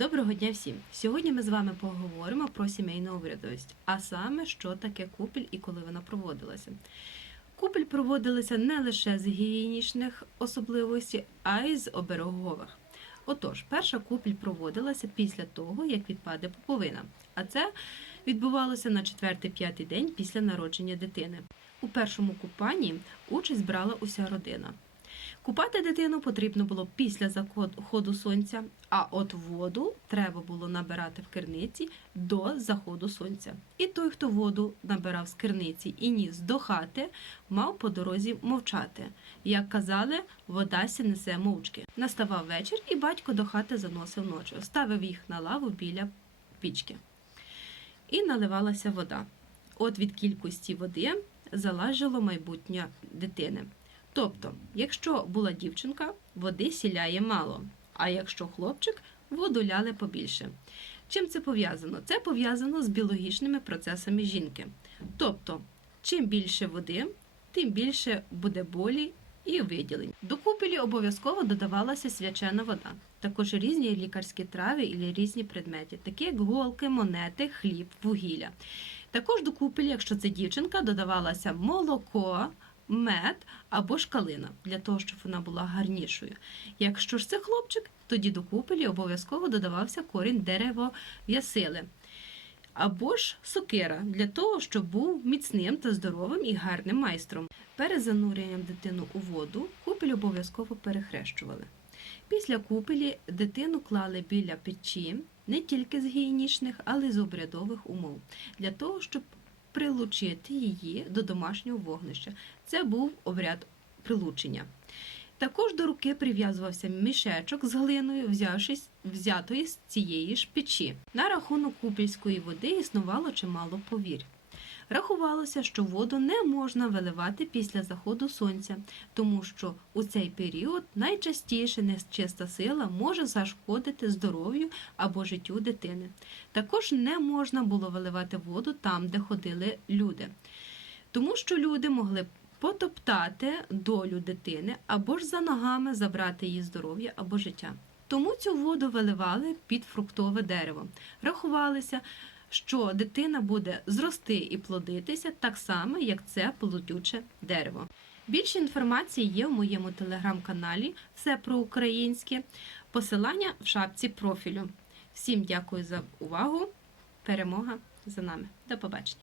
Доброго дня всім! Сьогодні ми з вами поговоримо про сімейну обрядовість, а саме, що таке купіль і коли вона проводилася. Купіль проводилася не лише з гігієнічних особливостей, а й з оберегових. Отож, перша купіль проводилася після того, як відпаде поповина, а це відбувалося на 4-5 день після народження дитини. У першому купанні участь брала уся родина. Купати дитину потрібно було після заходу сонця, а от воду треба було набирати в керниці до заходу сонця. І той, хто воду набирав з керниці і ніс до хати, мав по дорозі мовчати. Як казали, вода сі несе мовчки. Наставав вечір, і батько до хати заносив ночі, ставив їх на лаву біля пічки. І наливалася вода. От від кількості води залежало майбутнє дитини. Тобто, якщо була дівчинка, води сіляє мало, а якщо хлопчик, воду ляли побільше. Чим це пов'язано? Це пов'язано з біологічними процесами жінки. Тобто, чим більше води, тим більше буде болі і виділень. До купелі обов'язково додавалася свячена вода, також різні лікарські трави і різні предмети, такі як голки, монети, хліб, вугілля. Також до купелі, якщо це дівчинка, додавалося молоко мед або ж калина, для того, щоб вона була гарнішою. Якщо ж це хлопчик, тоді до купелі обов'язково додавався корінь дерев'ясили. Або ж сокира для того, щоб був міцним та здоровим і гарним майстром. Перед зануренням дитину у воду купель обов'язково перехрещували. Після купелі дитину клали біля печі не тільки з гігієнічних, але й з обрядових умов, для того, щоб прилучити її до домашнього вогнища. Це був обряд прилучення. Також до руки прив'язувався мішечок з глиною, взявшись, взятої з цієї ж печі. На рахунок купільської води існувало чимало повірь. Рахувалося, що воду не можна виливати після заходу сонця, тому що у цей період найчастіше нечиста сила може зашкодити здоров'ю або життю дитини. Також не можна було виливати воду там, де ходили люди, тому що люди могли потоптати долю дитини або ж за ногами забрати її здоров'я або життя. Тому цю воду виливали під фруктове дерево. Рахувалися, що дитина буде зрости і плодитися так само, як це плодюче дерево. Більше інформації є в моєму телеграм-каналі Все про українське. Посилання в шапці профілю. Всім дякую за увагу. Перемога за нами. До побачення!